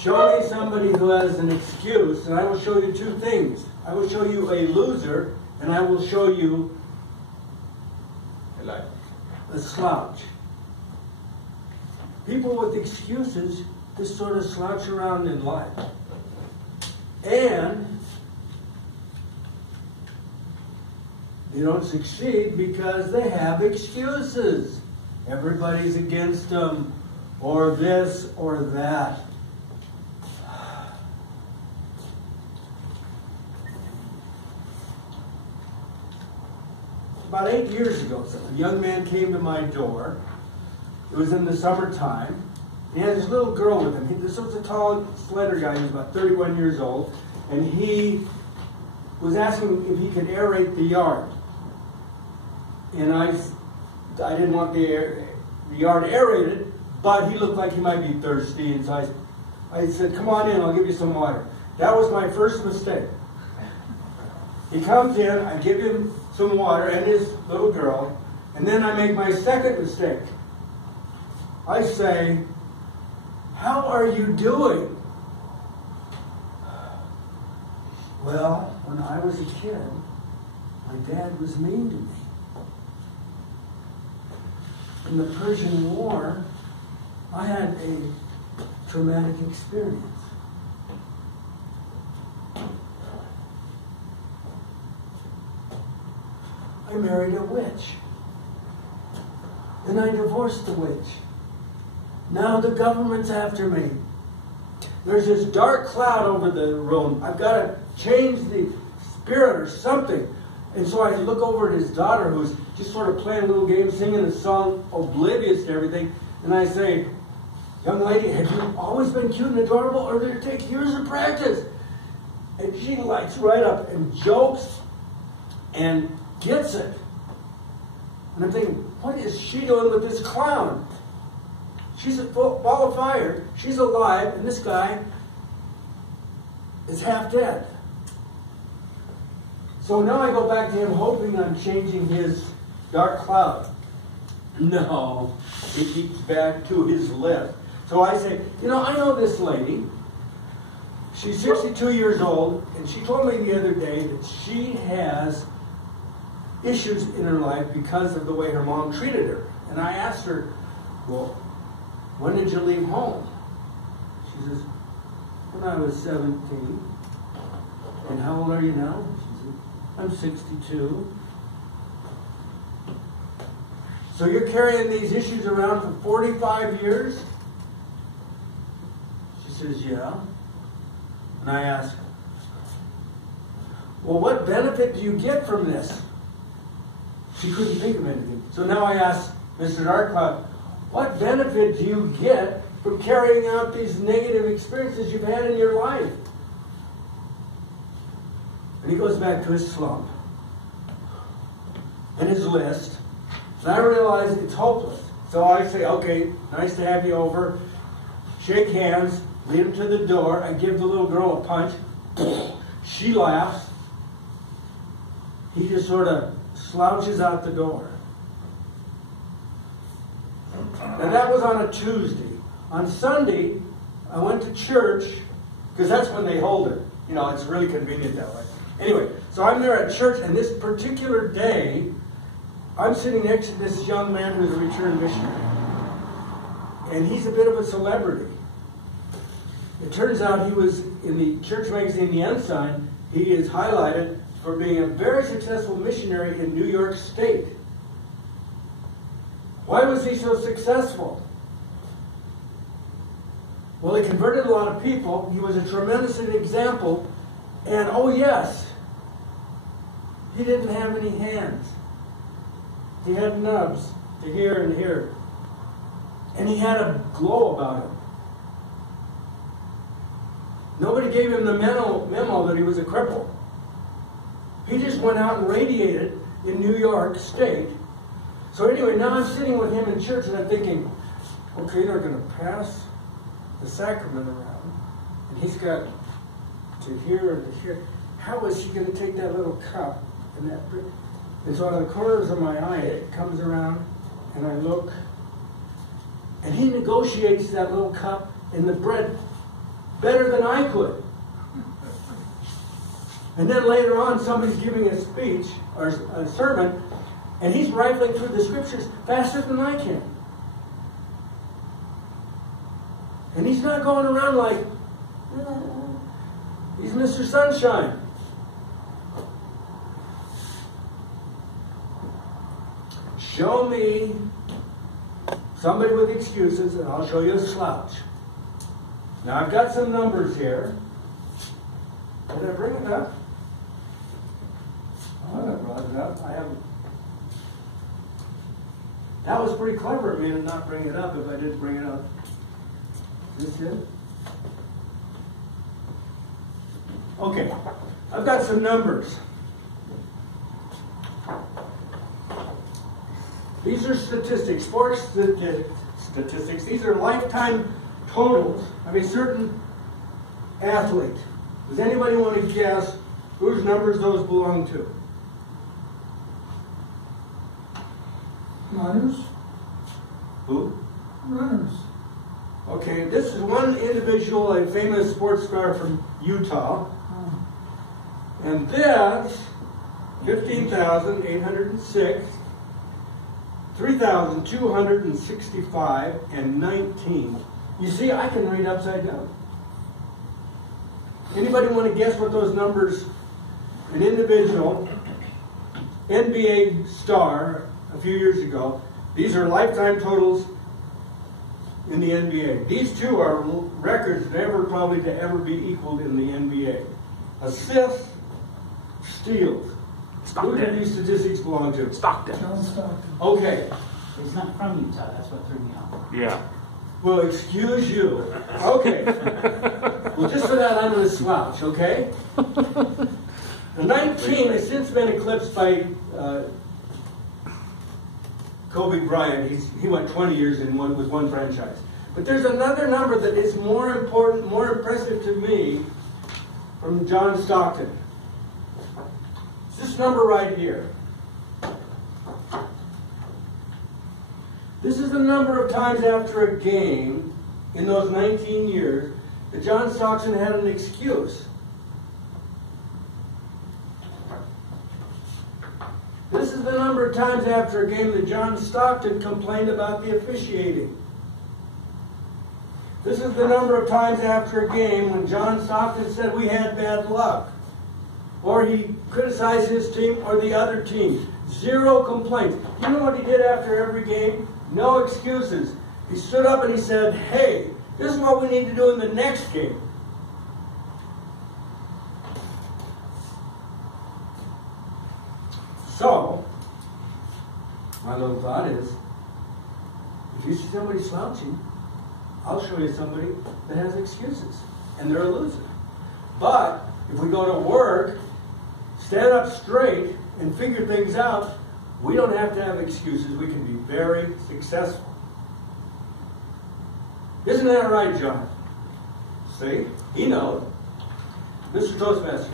Show me somebody who has an excuse, and I will show you two things. I will show you a loser, and I will show you a slouch. People with excuses just sort of slouch around in life. And they don't succeed because they have excuses. Everybody's against them, or this or that. About 8 years ago, a young man came to my door. It was in the summertime. He had this little girl with him. This was a tall, slender guy. He was about 31 years old. And he was asking if he could aerate the yard. And I didn't want the yard aerated, but he looked like he might be thirsty. And so I said, come on in, I'll give you some water. That was my first mistake. He comes in, I give him some water and his little girl, and then I make my second mistake. I say, how are you doing? Well, when I was a kid, my dad was mean to me. In the Persian War, I had a traumatic experience. I married a witch. Then I divorced the witch. Now the government's after me. There's this dark cloud over the room. I've got to change the spirit or something. And so I look over at his daughter, who's just sort of playing a little game, singing a song, oblivious to everything. And I say, young lady, have you always been cute and adorable, or did it take years of practice? And she lights right up and jokes and gets it. And I'm thinking, what is she doing with this clown? She's a ball of fire. She's alive, and this guy is half dead. So now I go back to him hoping I'm changing his dark cloud. No, he keeps back to his left. So I say, you know, I know this lady. She's 62 years old, and she told me the other day that she has issues in her life because of the way her mom treated her. And I asked her, well, when did you leave home? She says, when I was 17. And how old are you now? She said, I'm 62. So you're carrying these issues around for 45 years? She says, yeah. And I ask, well, what benefit do you get from this? She couldn't think of anything. So now I ask Mr. Darkcloud, what benefit do you get from carrying out these negative experiences you've had in your life? And he goes back to his slump and his list. And I realize it's hopeless. So I say, okay, nice to have you over. Shake hands, lead him to the door. I give the little girl a punch. She laughs. He just sort of slouches out the door. And that was on a Tuesday. On Sunday, I went to church, because that's when they hold it. You know, it's really convenient that way. Anyway, so I'm there at church, and this particular day, I'm sitting next to this young man who's a returned missionary. And he's a bit of a celebrity. It turns out he was in the church magazine, The Ensign. He is highlighted for being a very successful missionary in New York State. Why was he so successful? Well, he converted a lot of people. He was a tremendous example. And, oh yes, he didn't have any hands. He had nubs to here and here. And he had a glow about him. Nobody gave him the memo that he was a cripple. He just went out and radiated in New York State. So anyway, now I'm sitting with him in church and I'm thinking, okay, they're going to pass the sacrament around. And he's got to here and to here. How is he going to take that little cup and that? And so out of the corners of my eye, it comes around and I look. And he negotiates that little cup and the bread better than I could. And then later on, somebody's giving a speech or a sermon, and he's rifling through the scriptures faster than I can. And he's not going around like, he's Mr. Sunshine. Show me somebody with excuses, and I'll show you a slouch. Now, I've got some numbers here. Did I bring it up? Oh, I brought it up. I haven't. That was pretty clever of me to not bring it up if I did bring it up. Is this it? Okay. I've got some numbers. These are statistics, sports statistics. These are lifetime totals of a certain athlete. Does anybody want to guess whose numbers those belong to? Runners. Who? Runners. Okay, this is one individual, a famous sports star from Utah. And that's 15,806, 3,265, and 19. You see, I can read upside down. Anybody want to guess what those numbers, an individual, NBA star a few years ago, these are lifetime totals in the NBA. These two are records never probably to ever be equaled in the NBA. Assists, steals. Who do these statistics belong to? Stockton. John Stockton. Okay. He's not from Utah, that's what threw me off. Yeah. Well, excuse you. Okay. Well, just for that, I'm going to slouch, okay? The 19 has since been eclipsed by Kobe Bryant. He went 20 years in with one franchise. But there's another number that is more important, more impressive to me from John Stockton. It's this number right here. This is the number of times after a game in those 19 years that John Stockton had an excuse. This is the number of times after a game that John Stockton complained about the officiating. This is the number of times after a game when John Stockton said we had bad luck. Or he criticized his team or the other team. 0 complaints. You know what he did after every game? No excuses. He stood up and he said, hey, this is what we need to do in the next game. So, my little thought is, if you see somebody slouching, I'll show you somebody that has excuses, and they're a loser. But if we go to work, stand up straight, and figure things out, we don't have to have excuses. We can be very successful. Isn't that right, John? See? He knows. Mr. Toastmaster.